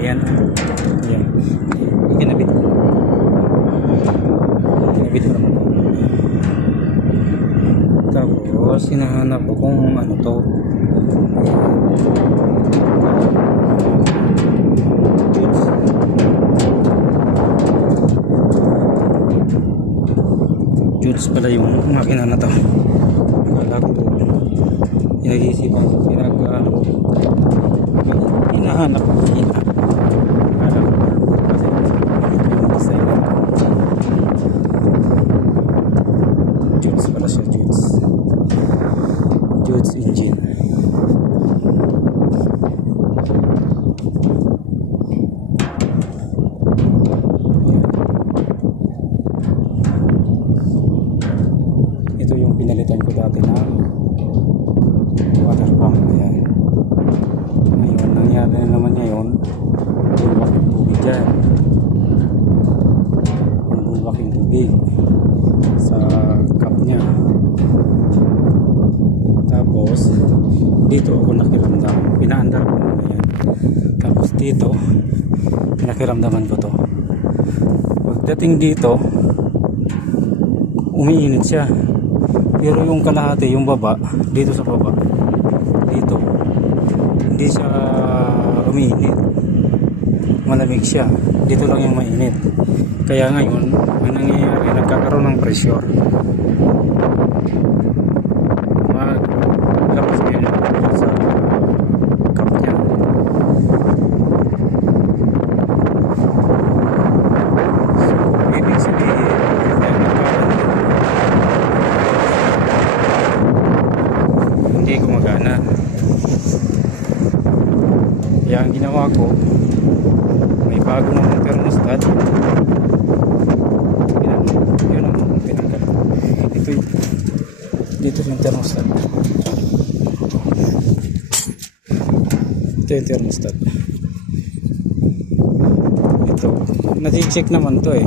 Ayan. Ayan. Kinabit ko. Kinabit ko naman. Tapos hinahanap ko kung ano to. Jules pala yung makina na to. Akala ko pinag-iisipan ko, hinahanap ko makina. Akala ko kasi yung design na Jules pala siya. Jules engine. Ito yung pinalitan ko dati na water pump. Ayan. Ngayon, nangyari na naman ngayon, bulwak yung tubig dyan. Bulwak yung tubig sa cup nya. Tapos dito ako nakiramdam, pinaandar ko muna yan. Tapos dito pinakiramdaman ko to. Pagdating dito umiinit siya, pero yung kalahati, yung baba, dito sa baba, dito hindi siya umiinit, malamig siya. Dito lang yung mainit. Kaya ngayon ang nangyayari, nagkakaroon ng pressure. Maglabas din sa cup niya. So ibig sabihin hindi gumagana. Kaya ang ginawa ko, may bago namang thermostat. Yun ang pinanggal. Ito dito yung thermostat. Ito yung thermostat. Ito, nati-check naman to eh.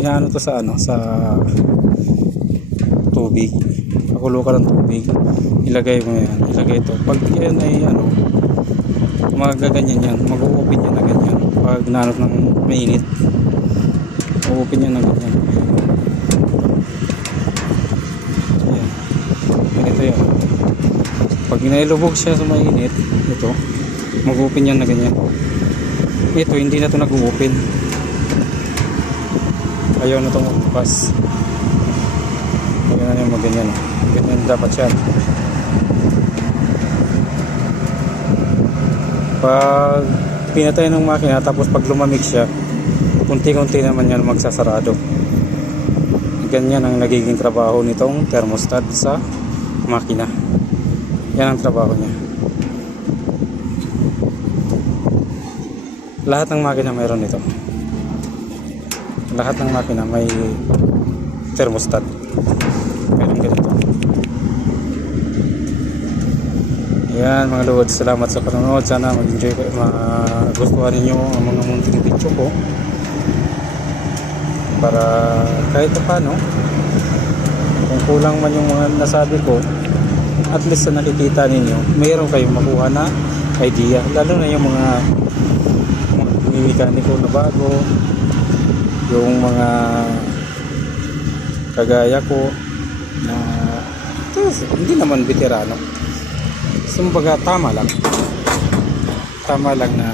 Inaano to sa ano, sa tubig. Pakulo ka ng tubig. Ilagay mo yan. Ilagay ito. Pag yan ay ano, magaganyan yan. Mag-open yan na ganyan. Pag nanot ng mainit, mag-open yan na ganyan. Ayan. Ganito yan. Pag inailubog siya sa mainit, ito, mag-open yan na ganyan. Ito, hindi na ito nag-open. Ayaw na itong magbukas. Ganyan na yung maganyan. Ganyan dapat siya. Pag pinatay ng makina, tapos pag lumamig siya, kunti-kunti naman yan magsasarado. Ganyan ang nagiging trabaho nitong thermostat sa makina. Yan ang trabaho niya. Lahat ng makina mayroon nito. Lahat ng makina may thermostat. Meron ganito. Yan mga lord, salamat sa panonood. Sana mag-enjoy kayo, magustuhan ninyo ang mga munting video ko, para kahit paano, kung kulang man yung mga nasabi ko, at least sa nakikita ninyo, mayroon kayong makuha na idea. Lalo na yung mga mekaniko na bago, yung mga kagaya ko na hindi naman veterano. Sumbaga tama lang na